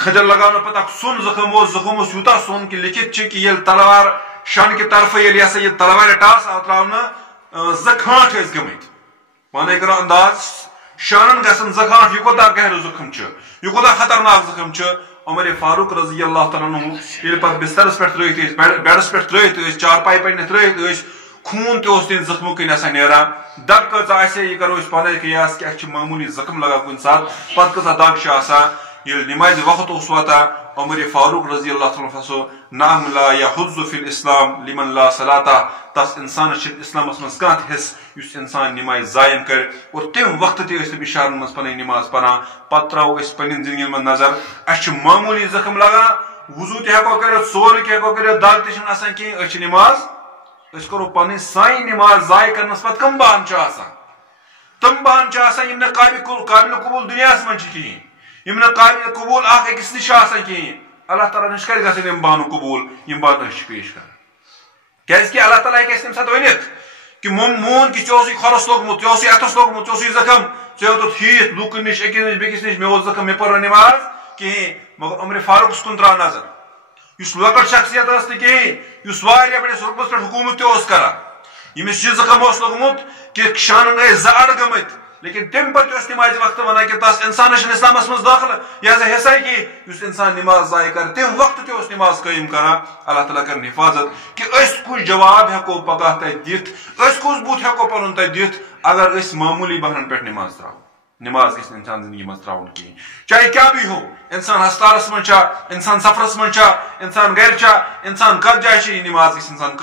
खजर लगाने पता सुन जख्म यूता सुन कि लिखित कि ये तलवार शान की तरफ ये तलवार टास आत्रावना जखाट गमित माने कर अंदाज शानन गसन जखाट यह कोता गहर जख्म यह कोता खतरनाक जख्म उमर फारूक रजी अल्लाह तआला ये पत बिस्तरस पे त्रयित बेडस पे त्रयित चारपाई पे त्रयित खून तीन जख्मों कन नेरान दग कह यह करो पाने कयास कि मामूली जख्म लगा कुन सात पत कह दग ये नमाज वक्त वाता उमर फारूक रजी अल्लाह तआला फसो नाम ला यहुज़्ज़ु फिल इस्लाम लिमन ला सलाता तस इंसान इस्लामस मज कह हिस युस इंसान नमाज जायम कर और तम वक्त तम इशारन मज पन नमाज पढ़ा पत त्रो पन जिंदगी में नजर अस मामूली जख्म लगा वजू तको कर सोर हको कर दग तक कह नमाज करो पन साई नमाज जाय करनस पत कम बहान तम बहान काबिल कबूल दुनिया मज कहें यम काबिल कबूल अकिस नश कहें अल्लाह ताला नश कर गम बान कबूल यम बान पेश कर क्या अल्लाह ताला तम सात वनित कि मोन कि खरस लोगमुत अथस लोगमुत जख्म तो हीत लूकन नश अकिस नश बेकिस नश मे जख्म मे पर नमाज कहें मगर उमर फारूक कुन त्रा नजर इस लकट शख्सियत कहें इस बड़िस रुकबस पे हुकूमत करान यमिस यह जख्म लोगमुत कि शान जड़ गमत लेकिन तम पे नमाज वक्त वन कि तस इंसान इस्लामस मज दाखिल यह हिस्सा कि इंसान नमाज जाय कर तम वक्त नमाज कयम कर अल्लाह ताला कर हिफाजत कि कुछ जवाब हको पगह तक दित कुछ बुत हको पन तक दित अगर मामूली बहन पे नमाज त्रो नमाज गि इंसान जिंदगी मज त्रा कहें चाहे क्या भी हो इंसान हस्पतालस मज इंसान सफरस मज इंसान घर इंसान कत जाए नमाज गि इंसान